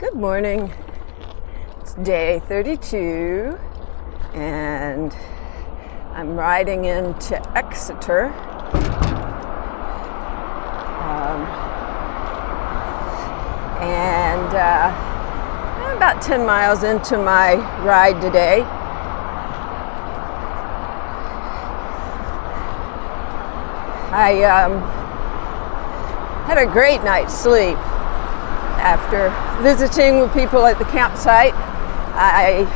Good morning. It's day 32 and I'm riding into Exeter. I'm about 10 miles into my ride today. I had a great night's sleep. After visiting with people at the campsite, I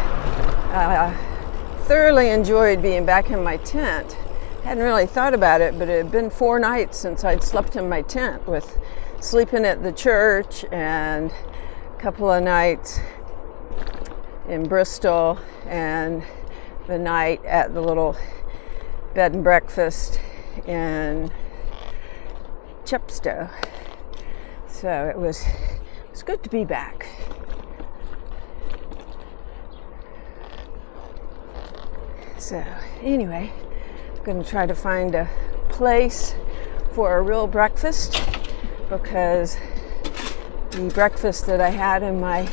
thoroughly enjoyed being back in my tent. Hadn't really thought about it, but it had been 4 nights since I'd slept in my tent, with sleeping at the church and a couple of nights in Bristol and the night at the little bed and breakfast in Chepstow. So it was good to be back. So anyway, I'm going to try to find a place for a real breakfast, because the breakfast that I had in my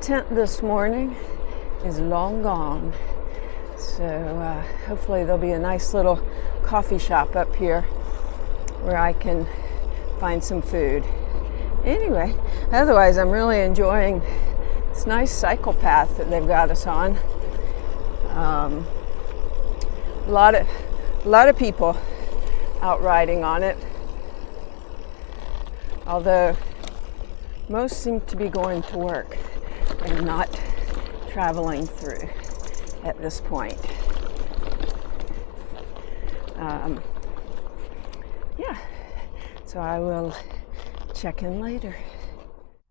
tent this morning is long gone. So hopefully there'll be a nice little coffee shop up here where I can find some food. Anyway, otherwise I'm really enjoying this nice cycle path that they've got us on. A lot of people out riding on it, although most seem to be going to work and not traveling through at this point. So I will check in later.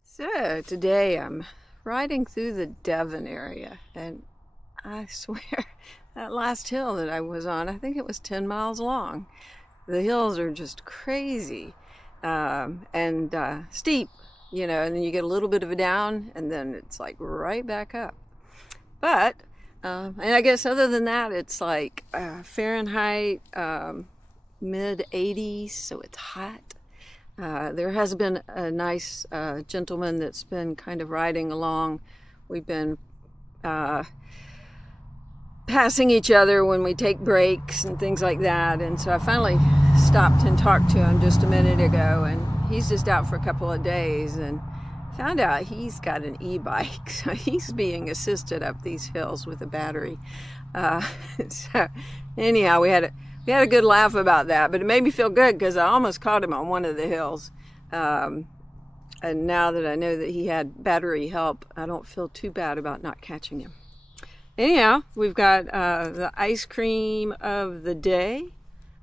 So today I'm riding through the Devin area, and I swear that last hill that I was on, I think it was 10 miles long. The hills are just crazy and steep, and then you get a little bit of a down and then it's like right back up. But and I guess other than that, it's like Fahrenheit mid 80s, so it's hot. There has been a nice gentleman that's been kind of riding along. We've been passing each other when we take breaks and things like that. And so I finally stopped and talked to him just a minute ago, and he's just out for a couple of days, and found out he's got an e-bike. So he's being assisted up these hills with a battery. So anyhow, we had a good laugh about that, but it made me feel good because I almost caught him on one of the hills. And now that I know that he had battery help, I don't feel too bad about not catching him. Anyhow, we've got the ice cream of the day.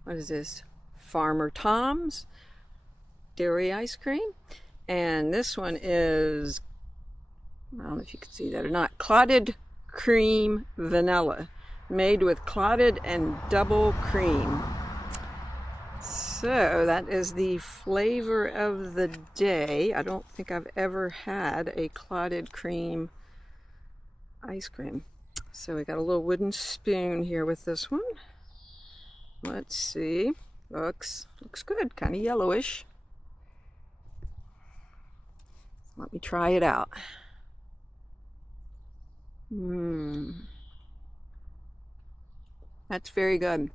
What is this? Farmer Tom's dairy ice cream. And this one is, I don't know if you can see that or not, clotted cream vanilla, made with clotted and double cream. So that is the flavor of the day. I don't think I've ever had a clotted cream ice cream. So we got a little wooden spoon here with this one. Let's see. Looks good, kind of yellowish. Let me try it out. That's very good.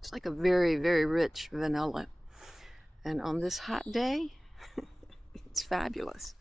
It's like a very, very rich vanilla. And on this hot day, it's fabulous.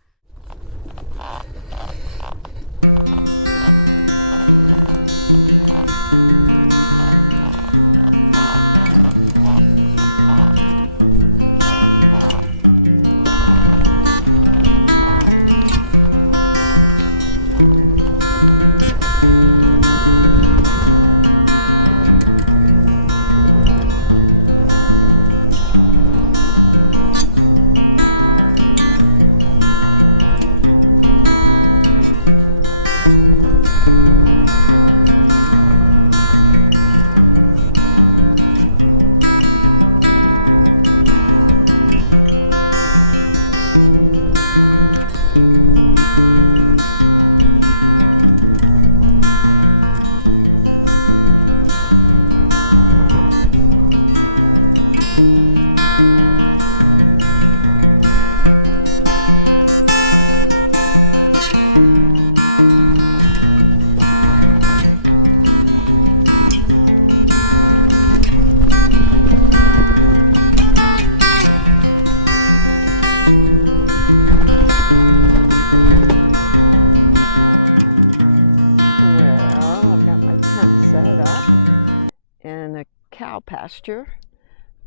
cow pasture.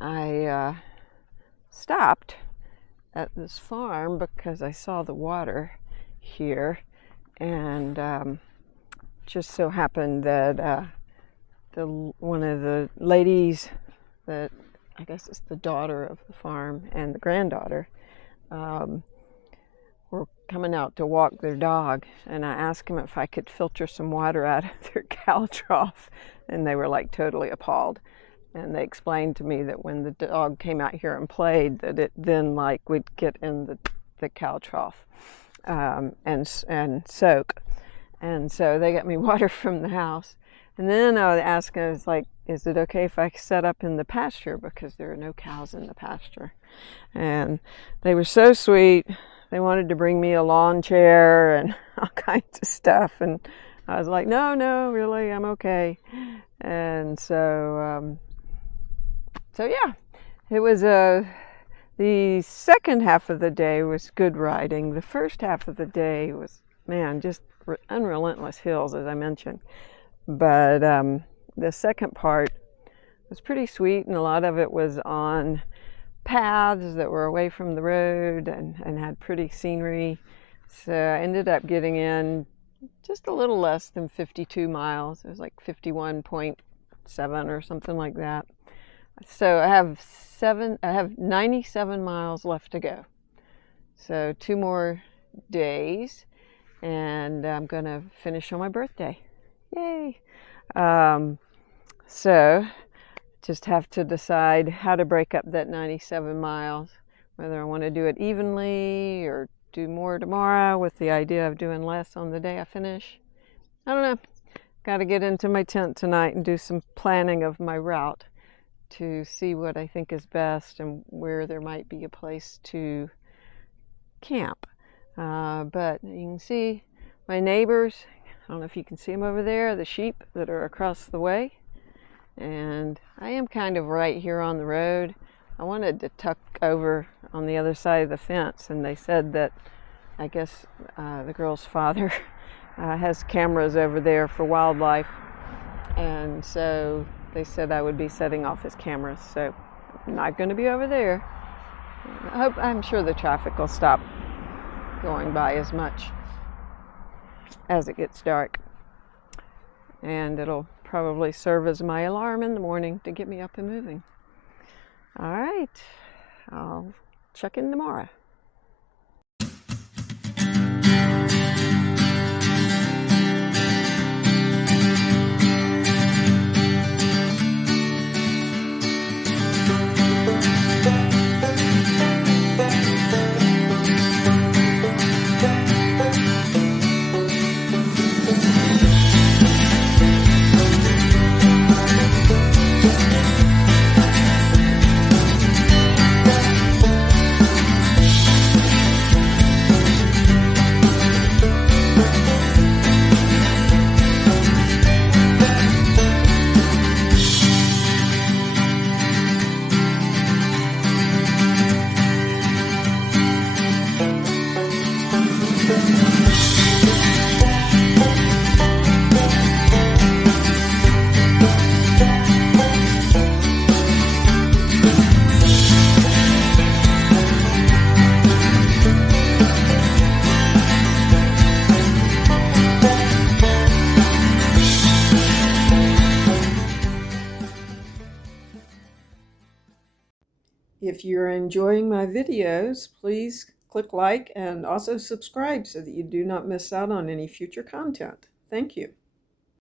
I stopped at this farm because I saw the water here, and just so happened that one of the ladies that I guess is the daughter of the farm and the granddaughter were coming out to walk their dog, and I asked them if I could filter some water out of their cow trough, and they were like totally appalled. And they explained to me that when the dog came out here and played, that it then like would get in the cow trough and soak. And so they got me water from the house. And then I was asking, I was like, is it okay if I set up in the pasture, because there are no cows in the pasture? And they were so sweet. They wanted to bring me a lawn chair and all kinds of stuff. And I was like, no, really, I'm okay. And so yeah, it was the second half of the day was good riding. The first half of the day was, man, just unrelentless hills, as I mentioned. But the second part was pretty sweet, and a lot of it was on paths that were away from the road and had pretty scenery. So I ended up getting in just a little less than 52 miles. It was like 51.7 or something like that. So I have 97 miles left to go. So 2 more days, and I'm gonna finish on my birthday. Yay! So just have to decide how to break up that 97 miles, whether I want to do it evenly or do more tomorrow with the idea of doing less on the day I finish. I don't know. Got to get into my tent tonight and do some planning of my route to see what I think is best and where there might be a place to camp. But you can see my neighbors. I don't know if you can see them over there, the sheep that are across the way. And I am kind of right here on the road. I wanted to tuck over on the other side of the fence, and they said that I guess the girl's father has cameras over there for wildlife, and so they said I would be setting off his cameras, so I'm not going to be over there. I'm sure the traffic will stop going by as much as it gets dark, and it'll probably serve as my alarm in the morning to get me up and moving. All right, I'll check in tomorrow. If you're enjoying my videos, please click like and also subscribe so that you do not miss out on any future content. Thank you.